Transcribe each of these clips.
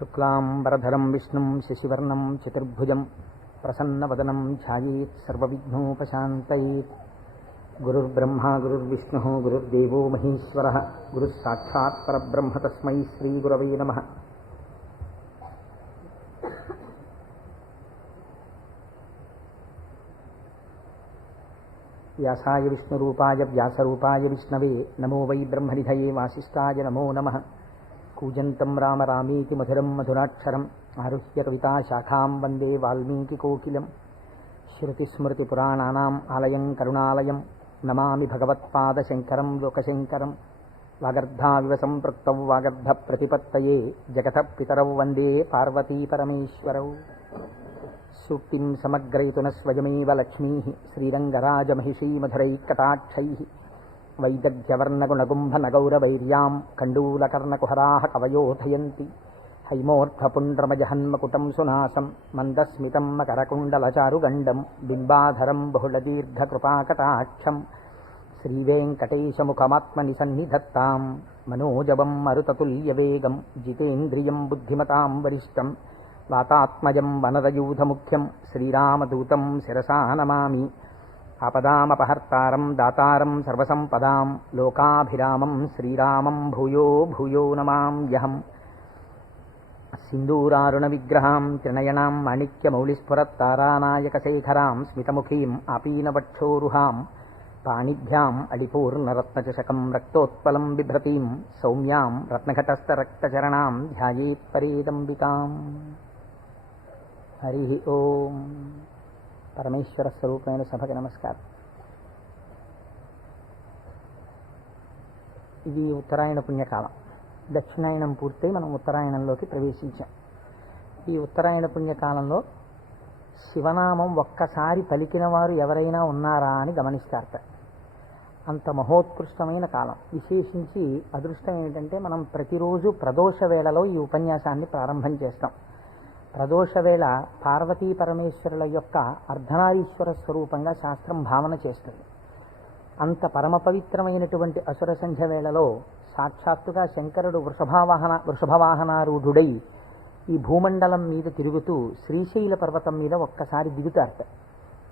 శుక్లాంబరధరం విష్ణుం శశివర్ణం చతుర్భుజం ప్రసన్నవదనం ధ్యాయేత్ సర్వవిఘ్నోపశాంతయేత్ గురుర్బ్రహ్మా గురుర్విష్ణుः గురుర్దేవో మహేశ్వరः గురుः సాక్షాత్ పరబ్రహ్మ తస్మై శ్రీగురవే నమः. వ్యాసాయ విష్ణురూపాయ వ్యాసరూపాయ విష్ణవే నమో వై బ్రహ్మనిధయే వాసిష్ఠాయ నమో నమः. కూజంతం రామ రామీతి మధురం మధురాక్షరం ఆరుహ్య కవితా శాఖాం వందే వాల్మీకికోకిలం శృతిస్మృతిపురాణానాం ఆలయం కరుణాలయం. నమామి భగవత్పాదశంకరం లోకశంకరం. వాగర్ధావివ సంపృక్తౌ వాగర్ధ ప్రతిపత్తయే జగత పితరౌ వందే పార్వతీపరమేశ్వరౌ సూక్తిం సమగ్రయతున స్వయమేవ లక్ష్మీ శ్రీరంగరాజమహిషీమధురైకటాక్షై వైదగ్ధ్యవర్ణగుణగుంభనగౌరవైర్యాం కండూలకర్ణకుహరాः కవయోధయంతి హైమోర్ధ్వపుండ్రమజహన్మకుటం సునాసం మందస్మితం మకరకుండలచారుగండం బింబాధరం బహుళదీర్ఘకృపాకటాక్షం శ్రీవేంకటేశముఖమాత్మని సన్నిధత్తాం మనోజవం మరుతతుల్యవేగం జితేంద్రియం బుద్ధిమతాం వరిష్టం వాతాత్మజం వనరయూధముఖ్యం శ్రీరామదూతం శిరసా నమామి ఆపదామపహర్తారం దాతారం సర్వసంపదాం లోకాభిరామం శ్రీరామం భూయో భూయో నమామ్యహం సింధూరారుణ విగ్రహాం త్రినయనాం మాణిక్యమౌలిస్ఫురత్తారానాయకశేఖరాం స్మితముఖీం ఆపీనవక్షోరుహాం పాణిభ్యాం అడిపూర్ణరత్నచషకం రక్తోత్పలం బిభ్రతీం సౌమ్యాం రత్నఘటస్థరక్తచరణాం ధ్యాయేత్పరేదంబికాం. హరి ఓం. పరమేశ్వర స్వరూపమైన సభకి నమస్కారం. ఇది ఉత్తరాయణ పుణ్యకాలం. దక్షిణాయనం పూర్తయి మనం ఉత్తరాయణంలోకి ప్రవేశించాం. ఈ ఉత్తరాయణ పుణ్యకాలంలో శివనామం ఒక్కసారి పలికిన వారు ఎవరైనా ఉన్నారా అని గమనిస్తారట అంత మహోత్కృష్టమైన కాలం. విశేషించి అదృష్టం ఏమిటంటే మనం ప్రతిరోజు ప్రదోష వేళలో ఈ ఉపన్యాసాన్ని ప్రారంభం చేస్తాం. ప్రదోషవేళ పార్వతీ పరమేశ్వరుల యొక్క అర్ధనారీశ్వర స్వరూపంగా శాస్త్రం భావన చేస్తుంది. అంత పరమ పవిత్రమైనటువంటి అసుర సంధ్య వేళలో సాక్షాత్తుగా శంకరుడు వృషభావాహన వృషభవాహనారూఢుడై ఈ భూమండలం మీద తిరుగుతూ శ్రీశైల పర్వతం మీద ఒక్కసారి దిగుతారట.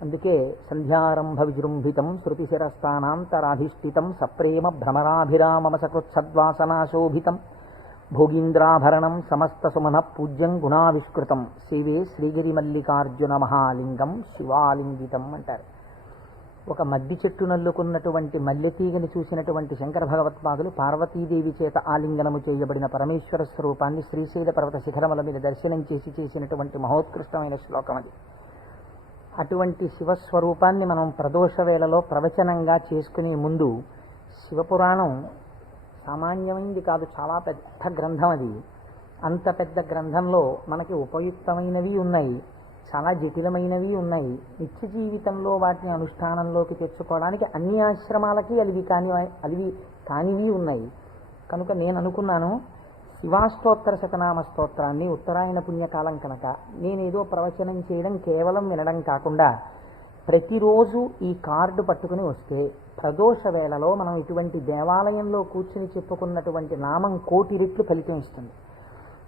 అందుకే సంధ్యారంభ విజృంభితం శృతిశిరస్థానాంతరాధిష్ఠితం సప్రేమ భ్రమరాభిరామమ సకృత్సద్వాసనాశోభితం భోగీంద్రాభరణం సమస్త సుమన పూజ్యం గుణావిష్కృతం. సేవే శ్రీగిరి మల్లికార్జున మహాలింగం శివాలింగితం అంటారు. ఒక మద్ది చెట్టు నల్లుకున్నటువంటి మల్లెతీగని చూసినటువంటి శంకర భగవత్పాదులు పార్వతీదేవి చేత ఆలింగనము చేయబడిన పరమేశ్వర స్వరూపాన్ని శ్రీశైల పర్వత శిఖరముల మీద దర్శనం చేసి చేసినటువంటి మహోత్కృష్టమైన శ్లోకం అది. అటువంటి శివస్వరూపాన్ని మనం ప్రదోష వేళలో ప్రవచనంగా చేసుకునే ముందు శివపురాణం సామాన్యమైంది కాదు చాలా పెద్ద గ్రంథం అది. అంత పెద్ద గ్రంథంలో మనకి ఉపయుక్తమైనవి ఉన్నాయి చాలా జటిలమైనవి ఉన్నాయి. నిత్య జీవితంలో వాటిని అనుష్ఠానంలోకి తెచ్చుకోవడానికి అన్ని ఆశ్రమాలకి అలివి కాని అలివి కానివి ఉన్నాయి. కనుక నేను అనుకున్నాను శివాస్తోత్ర శతనామ స్తోత్రాన్ని ఉత్తరాయణ పుణ్యకాలం కనుక నేనేదో ప్రవచనం చేయడం కేవలం వినడం కాకుండా ప్రతిరోజు ఈ కార్డు పట్టుకుని వస్తే ప్రదోష వేళలో మనం ఇటువంటి దేవాలయంలో కూర్చుని చెప్పుకున్నటువంటి నామం కోటి రెట్లు ఫలితం ఇస్తుంది.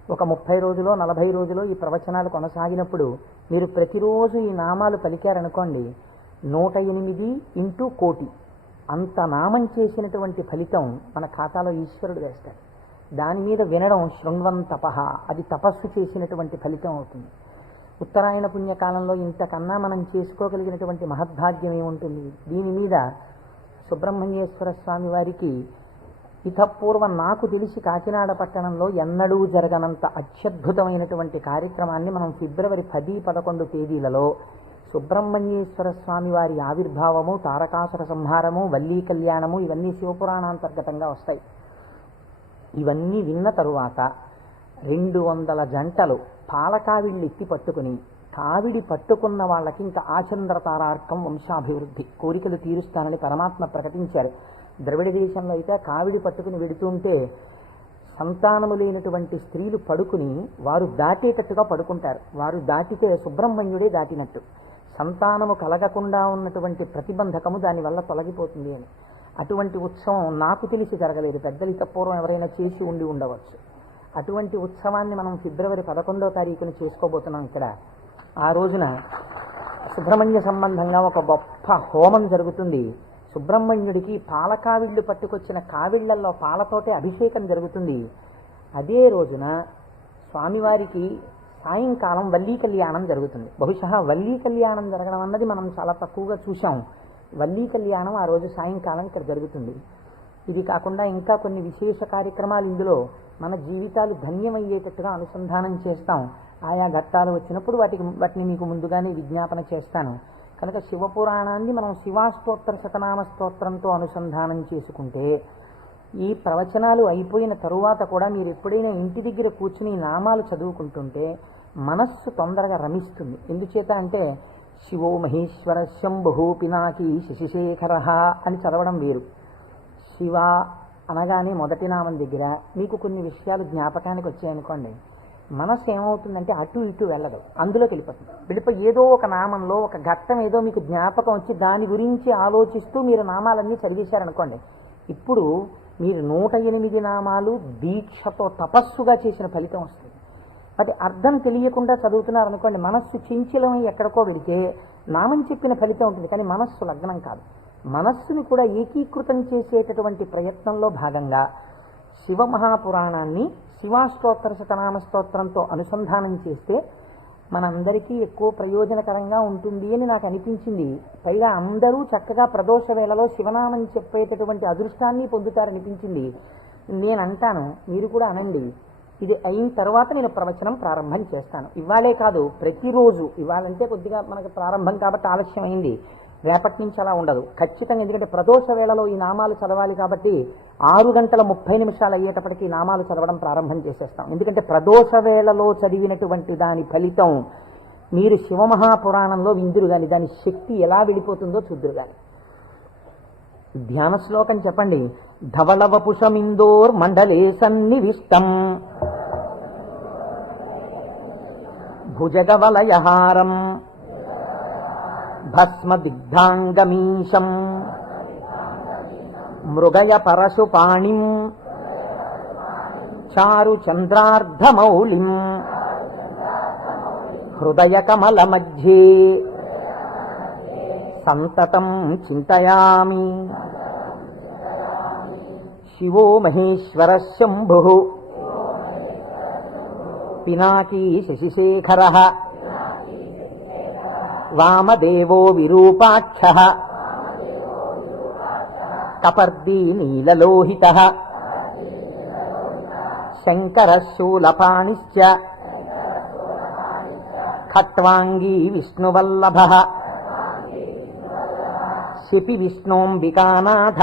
ఒక ముప్పై రోజులో నలభై రోజులో ఈ ప్రవచనాలు కొనసాగినప్పుడు మీరు ప్రతిరోజు ఈ నామాలు పలికారనుకోండి నూట ఎనిమిది ఇంటూ కోటి. అంత నామం చేసినటువంటి ఫలితం మన ఖాతాలో ఈశ్వరుడు వేస్తాడు. దాని మీద వినడం శృణ్వం తపహ అది తపస్సు చేసినటువంటి ఫలితం అవుతుంది. ఉత్తరాయణ పుణ్యకాలంలో ఇంతకన్నా మనం చేసుకోగలిగినటువంటి మహద్భాగ్యం ఏముంటుంది? దీని మీద సుబ్రహ్మణ్యేశ్వర స్వామి వారికి ఇతపూర్వం నాకు తెలిసి కాకినాడ పట్టణంలో ఎన్నడూ జరగనంత అత్యద్భుతమైనటువంటి కార్యక్రమాన్ని మనం ఫిబ్రవరి పది పదకొండు తేదీలలో సుబ్రహ్మణ్యేశ్వర స్వామి వారి ఆవిర్భావము తారకాసుర సంహారము వల్లీ కళ్యాణము ఇవన్నీ శివపురాణాంతర్గతంగా వస్తాయి. ఇవన్నీ విన్న తరువాత రెండు వందల జంటలు పాలకావిళ్ళు ఎత్తి పట్టుకుని కావిడి పట్టుకున్న వాళ్ళకి ఇంకా ఆచంద్ర తారార్కం వంశాభివృద్ధి కోరికలు తీరుస్తానని పరమాత్మ ప్రకటించారు. ద్రవిడ దేశంలో అయితే కావిడి పట్టుకుని వెడుతుంటే సంతానము లేనటువంటి స్త్రీలు పడుకుని వారు దాటేటట్టుగా పడుకుంటారు. వారు దాటితే సుబ్రహ్మణ్యుడే దాటినట్టు. సంతానము కలగకుండా ఉన్నటువంటి ప్రతిబంధకము దానివల్ల తొలగిపోతుంది అని. అటువంటి ఉత్సవం నాకు తెలిసి జరగలేదు. పెద్దలు పూర్వం ఎవరైనా చేసి ఉండి ఉండవచ్చు. అటువంటి ఉత్సవాన్ని మనం ఫిబ్రవరి పదకొండో తారీఖున చేసుకోబోతున్నాం ఇక్కడ. ఆ రోజున సుబ్రహ్మణ్య సంబంధంగా ఒక గొప్ప హోమం జరుగుతుంది. సుబ్రహ్మణ్యుడికి పాల కావిళ్ళు పట్టుకొచ్చిన కావిళ్ళల్లో పాలతోటే అభిషేకం జరుగుతుంది. అదే రోజున స్వామివారికి సాయంకాలం వల్లీ కళ్యాణం జరుగుతుంది. బహుశా వల్లీ కళ్యాణం జరగడం అన్నది మనం చాలా తక్కువగా చూసాం వల్లీ కళ్యాణం ఆ రోజు సాయంకాలం ఇక్కడ జరుగుతుంది. ఇది కాకుండా ఇంకా కొన్ని విశేష కార్యక్రమాలు ఇందులో మన జీవితాలు ధన్యమయ్యేటట్టుగా అనుసంధానం చేస్తాం. ఆయా ఘట్టాలు వచ్చినప్పుడు వాటికి వాటిని మీకు ముందుగానే విజ్ఞాపన చేస్తాను. కనుక శివపురాణాన్ని మనం శివాస్తోత్ర శతనామ స్తోత్రంతో అనుసంధానం చేసుకుంటే ఈ ప్రవచనాలు అయిపోయిన తరువాత కూడా మీరు ఎప్పుడైనా ఇంటి దగ్గర కూర్చుని నామాలు చదువుకుంటుంటే మనస్సు తొందరగా రమిస్తుంది. ఎందుచేత అంటే శివో మహేశ్వర శంభు పినాకి శశిశేఖర అని చదవడం వేరు. శివ అనగానే మొదటి నామం దగ్గర మీకు కొన్ని విషయాలు జ్ఞాపకానికి వచ్చాయనుకోండి. మనస్సు ఏమవుతుందంటే అటు ఇటు వెళ్ళదు. అందులోకి వెళ్ళిపోతుంది. వెళ్ళిపోయి ఏదో ఒక నామంలో ఒక ఘట్టం ఏదో మీకు జ్ఞాపకం వచ్చి దాని గురించి ఆలోచిస్తూ మీరు నామాలన్నీ చదివేశారనుకోండి. ఇప్పుడు మీరు నూట ఎనిమిది నామాలు దీక్షతో తపస్సుగా చేసిన ఫలితం వస్తుంది. అది అర్థం తెలియకుండా చదువుతున్నారు అనుకోండి మనస్సు చించలమై ఎక్కడికో వెళితే నామం చెప్పిన ఫలితం ఉంటుంది. కానీ మనస్సు లగ్నం కాదు. మనస్సును కూడా ఏకీకృతం చేసేటటువంటి ప్రయత్నంలో భాగంగా శివమహాపురాణాన్ని శివాష్టోత్తర శతనామ స్తోత్రంతో అనుసంధానం చేస్తే మనందరికీ ఎక్కువ ప్రయోజనకరంగా ఉంటుంది అని నాకు అనిపించింది. పైగా అందరూ చక్కగా ప్రదోష వేళలో శివనామం చెప్పేటటువంటి అదృష్టాన్ని పొందుతారనిపించింది. నేను అంటాను మీరు కూడా అనండి. ఇది అయిన తర్వాత నేను ప్రవచనం ప్రారంభం చేస్తాను. ఇవాళే కాదు ప్రతిరోజు. ఇవాళంటే కొద్దిగా మనకు ప్రారంభం కాబట్టి ఆలస్యం అయింది రేపటి నుంచి అలా ఉండదు. ఖచ్చితంగా ఎందుకంటే ప్రదోష వేళలో ఈ నామాలు చదవాలి కాబట్టి ఆరు గంటల ముప్పై నిమిషాలు అయ్యేటప్పటికి ఈ నామాలు చదవడం ప్రారంభం చేసేస్తాం. ఎందుకంటే ప్రదోష వేళలో చదివినటువంటి దాని ఫలితం మీరు శివమహాపురాణంలో విందురు కానీ దాని శక్తి ఎలా వెళ్ళిపోతుందో చూద్దురు గాని. ధ్యాన శ్లోకం చెప్పండి. ధవలవపుషమిందోర్ మండలే సన్నివిష్టం. భుజగవలయహారం. భస్మదిగ్ధాంగమీశం మృగయ పరశుపాణిం చారు చంద్రార్ధమౌళిం హృదయ కమల మధ్యే సంతతం చింతయామి. శివో మహేశ్వర శంభు. పినాకీ శశిశేఖర. వామదేవో విరూపాక్ష కపర్దీ నీలలోహిత శంకర ఖట్వాంగీ విష్ణువల్లభ శిపి విష్ణోంబికానాథ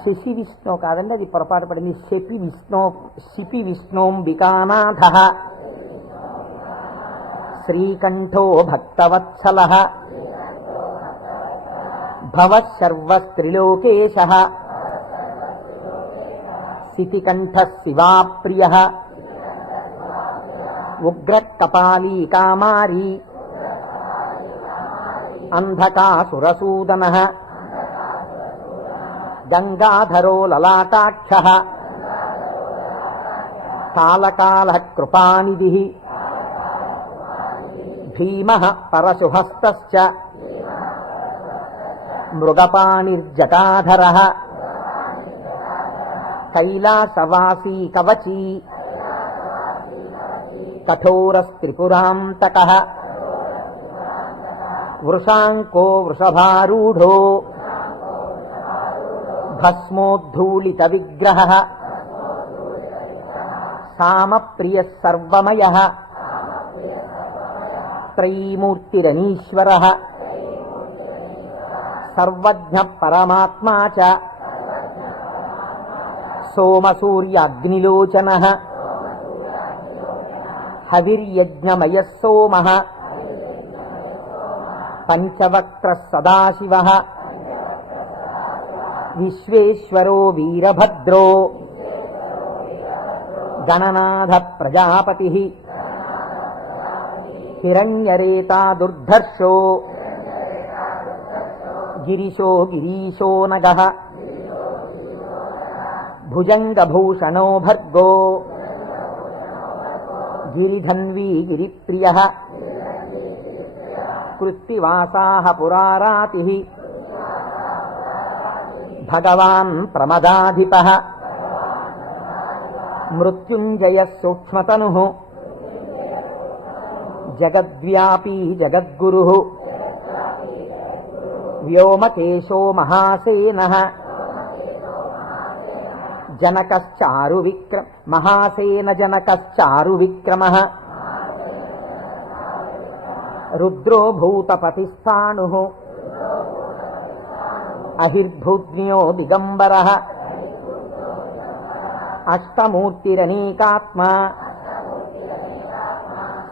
శశి విష్ణు కాదండి అది పొరపాటు పడింది. శపి విష్ణు శిపి విష్ణోంబికానాథ శ్రీకంఠో భక్తవత్సల. భవశర్వస్త్రిలోకేశ శితికంఠ శివాప్రియ. ఉగ్రకపాలీ కామారీ అంధకాసురసూదన. గంగాధరో లలాటాక్ష. కాలకాల కృపానిధి. భీమ పరశుహస్త మృగపాణిర్జటాధర కైలాసవాసీ కవచీ కఠోరస్త్రిపురాంతక వృషాంకో వృషభారూఢో భస్మోద్ధూళిత విగ్రహ సామప్రియ సర్వమయ త్రైమూర్తిరనీశ్వర. సర్వజ్ఞ పరమాత్మా చ. సోమసూర్యాగ్నిలోచన. హవిర్యజ్ఞమయ సోమ. పంచవక్ర సదాశివ విశ్వేశ్వరో వీరభద్రో. గణనాథ ప్రజాపతి హిరణ్యరేతా దుర్ధర్షో గిరిశో గిరీశో నగ భుజంగభూషణో భర్గో గిరిధన్వీ గిరిప్రియ కృత్తివాసా పురారాతి భగవాన్ ప్రమదాధిప మృత్యుంజయ సూక్ష్మతను జగద్వ్యాపీ జగద్గురు. వ్యోమకేశో మహాసేన. జనకశ్చారు విక్రమ మహాసేన జనకశ్చారు విక్రమ. రుద్రో భూతపతిస్థాణు అహిర్భూజ్ఞో దిగంబర. అష్టమూర్తిరనేకాత్మా.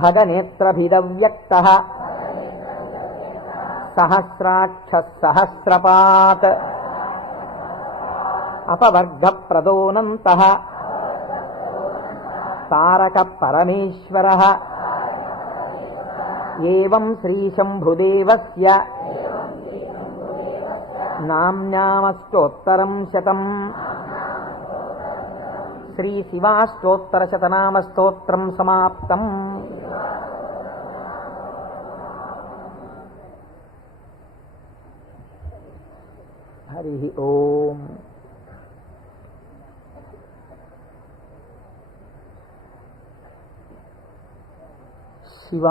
భగనేత్రభిదవ్యక్త. సహస్రాక్ష సహస్రపాత్ అపవర్గ ప్రదోనంత తారక పరమేశ్వర ఏం శ్రీశంభుదేవస్య. నామ్నామస్తోత్తరం శతం. శ్రీశివాస్తోత్తరశతనామస్తోత్రం సమాప్తం. హరి ఓం. శివ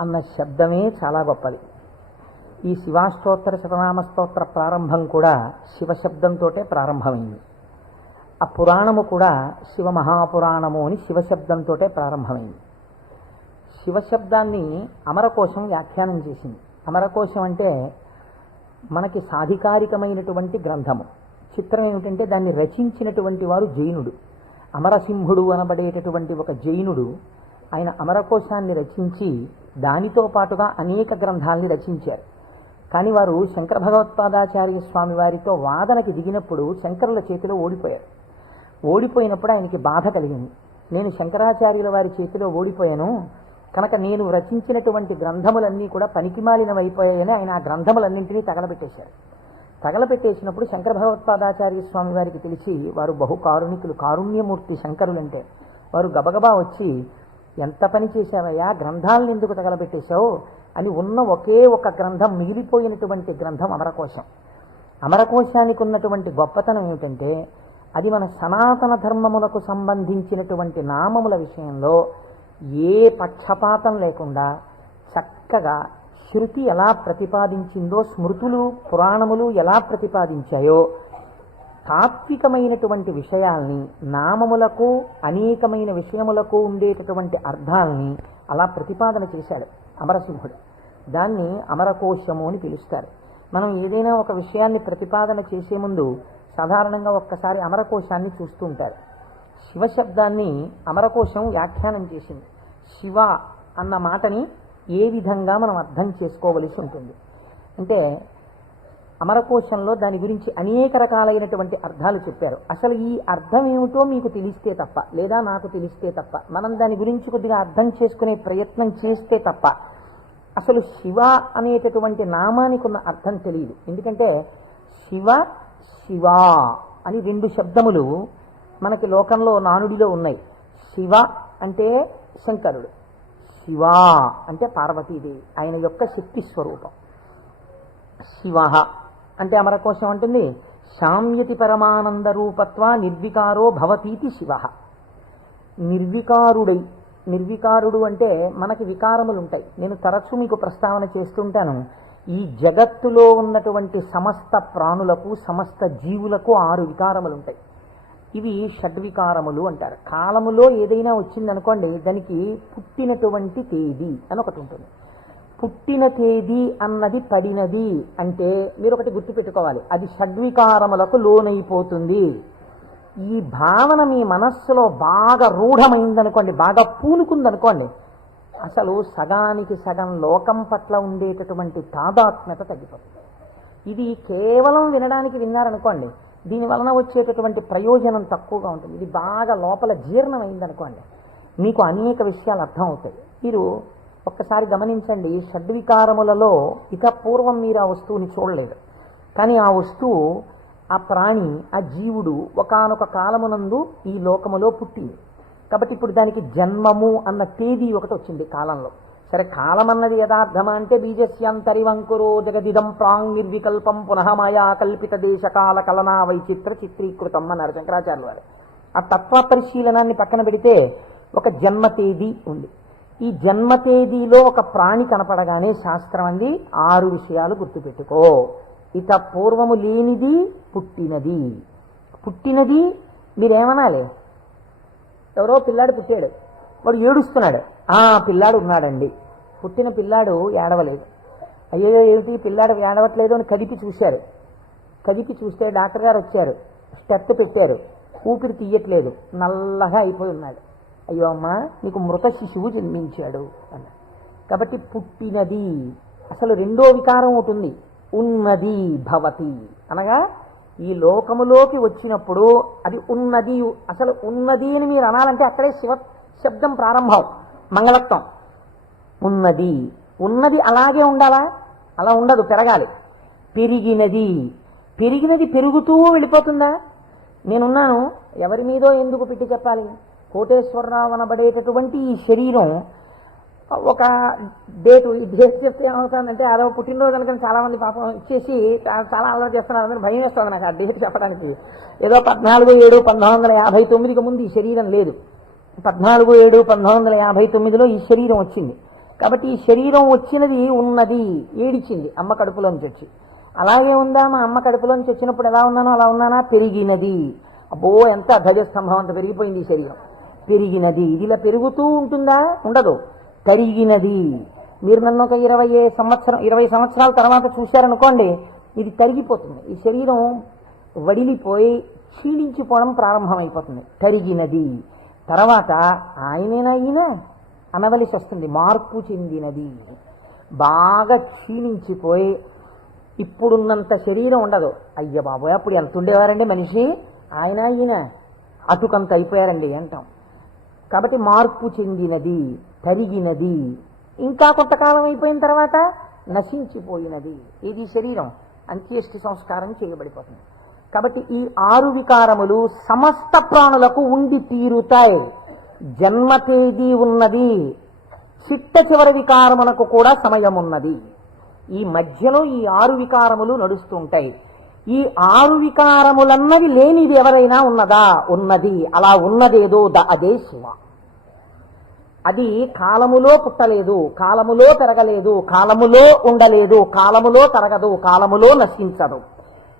అన్న శబ్దమే చాలా గొప్పది. ఈ శివాష్టోత్తర శతనామ స్తోత్ర ప్రారంభం కూడా శివశబ్దంతో ప్రారంభమైంది. ఆ పురాణము కూడా శివ మహాపురాణము అని శివశబ్దంతో ప్రారంభమైంది. శివశబ్దాన్ని అమరకోశం వ్యాఖ్యానం చేసింది. అమరకోశం అంటే మనకి సాధికారికమైనటువంటి గ్రంథము. చిత్రం ఏమిటంటే దాన్ని రచించినటువంటి వారు జైనుడు. అమరసింహుడు అనబడేటటువంటి ఒక జైనుడు ఆయన అమరకోశాన్ని రచించి దానితో పాటుగా అనేక గ్రంథాల్ని రచించారు. కానీ వారు శంకర భగవత్పాదాచార్య స్వామి వారితో వాదనకి దిగినప్పుడు శంకరుల చేతిలో ఓడిపోయారు. ఓడిపోయినప్పుడు ఆయనకి బాధ కలిగింది. నేను శంకరాచార్యుల వారి చేతిలో ఓడిపోయాను కనుక నేను రచించినటువంటి గ్రంథములన్నీ కూడా పనికిమాలినవైపోయాయని ఆయన ఆ గ్రంథములన్నింటినీ తగలబెట్టేశారు. తగలబెట్టేసినప్పుడు శంకర భగవత్పాదాచార్య స్వామి వారికి తెలిసి వారు బహు కారుణికులు కారుణ్యమూర్తి శంకరులంటే. వారు గబగబా వచ్చి ఎంత పని చేశావయ్యా? గ్రంథాలను ఎందుకు తగలబెట్టేశావు? అని ఉన్న ఒకే ఒక గ్రంథం మిగిలిపోయినటువంటి గ్రంథం అమరకోశం. అమరకోశానికి ఉన్నటువంటి గొప్పతనం ఏమిటంటే అది మన సనాతన ధర్మములకు సంబంధించినటువంటి నామముల విషయంలో ఏ పక్షపాతం లేకుండా చక్కగా శృతి ఎలా ప్రతిపాదించిందో స్మృతులు పురాణములు ఎలా ప్రతిపాదించాయో తాత్వికమైనటువంటి విషయాల్ని నామములకు అనేకమైన విషయములకు ఉండేటటువంటి అర్థాలని అలా ప్రతిపాదన చేశాడు అమరసింహుడు. దాన్ని అమరకోశము అని పిలుస్తారు. మనం ఏదైనా ఒక విషయాన్ని ప్రతిపాదన చేసే ముందు సాధారణంగా ఒక్కసారి అమరకోశాన్ని చూస్తూ ఉంటారు. శివశబ్దాన్ని అమరకోశం వ్యాఖ్యానం చేసింది. శివ అన్న మాటని ఏ విధంగా మనం అర్థం చేసుకోవలసి ఉంటుంది? అంటే అమరకోశంలో దాని గురించి అనేక రకాలైనటువంటి అర్థాలు చెప్పారు. అసలు ఈ అర్థం ఏమిటో మీకు తెలిస్తే తప్ప లేదా నాకు తెలిస్తే తప్ప మనం దాని గురించి కొద్దిగా అర్థం చేసుకునే ప్రయత్నం చేస్తే తప్ప అసలు శివ అనేటటువంటి నామానికి ఉన్న అర్థం తెలియదు. ఎందుకంటే శివ శివ అని రెండు శబ్దములు మనకి లోకంలో నానుడిలో ఉన్నాయి. శివ అంటే శంకరుడు. శివ అంటే పార్వతీదేవి. ఆయన యొక్క శక్తి స్వరూపం. శివ అంటే అమరకోశం అంటుంది శామ్యతి పరమానంద రూపత్వ నిర్వికారో భవతీతి శివ నిర్వికారుడై నిర్వికారుడు అంటే మనకి వికారములు ఉంటాయి నేను తరచూ మీకు ప్రస్తావన చేస్తుంటాను ఈ జగత్తులో ఉన్నటువంటి సమస్త ప్రాణులకు సమస్త జీవులకు ఆరు వికారములు ఉంటాయి ఇవి షడ్వికారములు అంటారు. కాలములో ఏదైనా వచ్చిందనుకోండి దానికి పుట్టినటువంటి తేదీ అని ఒకటి ఉంటుంది. పుట్టిన తేదీ అన్నది పడినది అంటే మీరు ఒకటి గుర్తుపెట్టుకోవాలి. అది షడ్వికారములకు లోనైపోతుంది. ఈ భావన మీ మనస్సులో బాగా రూఢమైందనుకోండి బాగా పూనుకుందనుకోండి అసలు సగానికి సగం లోకం పట్ల ఉండేటటువంటి తాదాత్మ్యత తగ్గిపోతుంది. ఇది కేవలం వినడానికి విన్నారనుకోండి దీనివలన వచ్చేటటువంటి ప్రయోజనం తక్కువగా ఉంటుంది. ఇది బాగా లోపల జీర్ణమైందనుకోండి. మీకు అనేక విషయాలు అర్థం అవుతాయి మీరు ఒక్కసారి గమనించండి షడ్వికారములలో ఇక పూర్వం మీరు ఆ వస్తువుని చూడలేదు. కానీ ఆ వస్తువు ఆ ప్రాణి ఆ జీవుడు ఒకానొక కాలమునందు ఈ లోకములో పుట్టింది. కాబట్టి ఇప్పుడు దానికి జన్మము అన్న తేదీ ఒకటి వచ్చింది కాలంలో. సరే కాలం అన్నది యథార్థమా అంటే బీజస్యంతరివంకురో జగదిదం ప్రాంగ్ నిర్వికల్పం పునః మాయా కల్పిత దేశ కాల కలనా వైచిత్ర చిత్రీకృతం అన్నారు శంకరాచార్యులు వారు. ఆ తత్వ పరిశీలనాన్ని పక్కన పెడితే ఒక జన్మ తేదీ ఉంది. ఈ జన్మ తేదీలో ఒక ప్రాణి కనపడగానే శాస్త్రం అంది ఆరు విషయాలు గుర్తుపెట్టుకో. ఇత పూర్వము లేనిది పుట్టినది. పుట్టినది మీరేమనాలి? ఎవరో పిల్లాడు పుట్టాడు. వాడు ఏడుస్తున్నాడు. ఆ పిల్లాడు ఉన్నాడండి. పుట్టిన పిల్లాడు ఏడవలేదు. అయ్యో ఏమిటి? పిల్లాడు ఏడవట్లేదు అని కదిపి చూశారు. కదిపి చూస్తే డాక్టర్ గారు వచ్చారు. స్టెట్ పెట్టారు. ఊపిరి తీయట్లేదు. నల్లగా అయిపోయి ఉన్నాడు. అయ్యో అమ్మా నీకు మృత శిశువు జన్మించాడు అన్నాడు. కాబట్టి పుట్టినది అసలు రెండో వికారం ఒకటి ఉంది. ఉన్నది భవతి అనగా ఈ లోకములోకి వచ్చినప్పుడు అది ఉన్నది. అసలు ఉన్నది అని మీరు అనాలంటే అక్కడే శివ శబ్దం ప్రారంభం మంగళత్వం. ఉన్నది. ఉన్నది అలాగే ఉండాలా? అలా ఉండదు పెరగాలి. పెరిగినది. పెరిగినది పెరుగుతూ వెళ్ళిపోతుందా? నేనున్నాను ఎవరి మీదో ఎందుకు పెట్టి చెప్పాలి? కోటేశ్వరరావు అనబడేటటువంటి ఈ శరీరం ఒక డేటు ఈ డేట్ చెప్తే ఏమవుతుందంటే అదో పుట్టినరోజు అనుకుని చాలామంది పాపం ఇచ్చేసి చాలా అలవాటు చేస్తున్నారు. అందరూ భయం వేస్తుంది నాకు ఆ డేట్ చెప్పడానికి. ఏదో పద్నాలుగు ఏడు పంతొమ్మిది వందల యాభై తొమ్మిదికి ముందు ఈ శరీరం లేదు. పద్నాలుగు ఏడు పంతొమ్మిది వందల యాభై తొమ్మిదిలో ఈ శరీరం వచ్చింది. కాబట్టి ఈ శరీరం వచ్చినది ఉన్నది ఏడిచింది అమ్మ కడుపులోంచి వచ్చి. అలాగే ఉందా? మా అమ్మ కడుపులోంచి వచ్చినప్పుడు ఎలా ఉన్నానో అలా ఉన్నానా? పెరిగినది. అబ్బో ఎంత ధ్వజస్తంభం అంత పెరిగిపోయింది ఈ శరీరం. పెరిగినది. ఇది ఇలా పెరుగుతూ ఉంటుందా? ఉండదు. తరిగినది. మీరు నన్ను ఒక ఇరవై సంవత్సరం ఇరవై సంవత్సరాల తర్వాత చూశారనుకోండి ఇది తరిగిపోతుంది. ఈ శరీరం వడిలిపోయి క్షీణించిపోవడం ప్రారంభమైపోతుంది. తరిగినది. తర్వాత ఆయనేనా ఈయన అనవలసి వస్తుంది మార్పు చెందినది. బాగా క్షీణించిపోయి ఇప్పుడున్నంత శరీరం ఉండదు. అయ్య బాబోయ్ అప్పుడు ఎంత ఉండేవారండి మనిషి? ఆయన ఈయన అటుకంత అయిపోయారండి అంటాం. కాబట్టి మార్పు చెందినది తరిగినది ఇంకా కొంతకాలం అయిపోయిన తర్వాత నశించిపోయినది. ఇది శరీరం. అంత్యేష్టి సంస్కారం చేయబడిపోతుంది. కాబట్టి ఈ ఆరు వికారములు సమస్త ప్రాణులకు ఉండి తీరుతాయి. జన్మ తేదీ ఉన్నది. చిట్ట చివరి వికారమునకు కూడా సమయం ఉన్నది ఈ మధ్యలో ఈ ఆరు వికారములు నడుస్తుంటాయి. ఈ ఆరు వికారములన్నవి లేనిది ఎవరైనా ఉన్నదా? ఉన్నది. అలా ఉన్నదేదో ద అదే శివ. అది కాలములో పుట్టలేదు కాలములో పెరగలేదు కాలములో ఉండలేదు కాలములో తరగదు కాలములో నశించదు.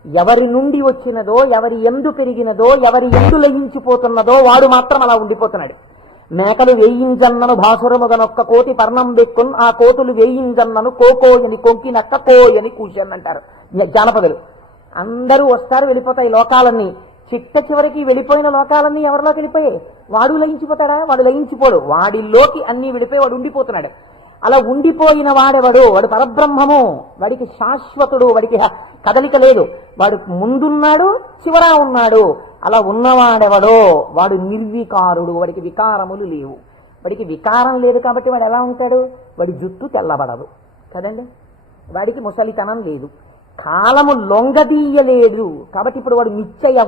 ఎవరి నుండి వచ్చినదో ఎవరి ఎందు పెరిగినదో ఎవరి ఎందు లయించిపోతున్నదో వాడు మాత్రం అలా ఉండిపోతున్నాడు. మేకలు వేయింజన్నను భాసురముగనొక్క కోతి పర్ణం బెక్కున్ ఆ కోతులు వేయింజన్నను కోకోయని కొంకినక్క కోయని కూర్చొని అంటారు జానపదులు. అందరూ వస్తారు వెళ్ళిపోతాయి లోకాలన్నీ. చిట్ట చివరికి వెళ్ళిపోయిన లోకాలన్నీ ఎవరిలోకి వెళ్ళిపోయాయి? వాడు లయించిపోతాడా? వాడు లయించిపోడు. వాడిలోకి అన్ని వెళ్ళిపోయి వాడు ఉండిపోతున్నాడు. అలా ఉండిపోయిన వాడెవడు? వాడు పరబ్రహ్మము. వాడికి శాశ్వతుడు వాడికి హ- కదలిక లేదు. వాడు ముందున్నాడు చివరా ఉన్నాడు. అలా ఉన్నవాడెవడో? వాడు నిర్వికారుడు వాడికి వికారములు లేవు. వాడికి వికారం లేదు కాబట్టి వాడు ఎలా ఉంటాడు? వాడి జుట్టు తెల్లబడదు. కదండి? వాడికి ముసలితనం లేదు. కాలము లొంగదీయలేదు. కాబట్టి ఇప్పుడు వాడు మిచ్చయ్య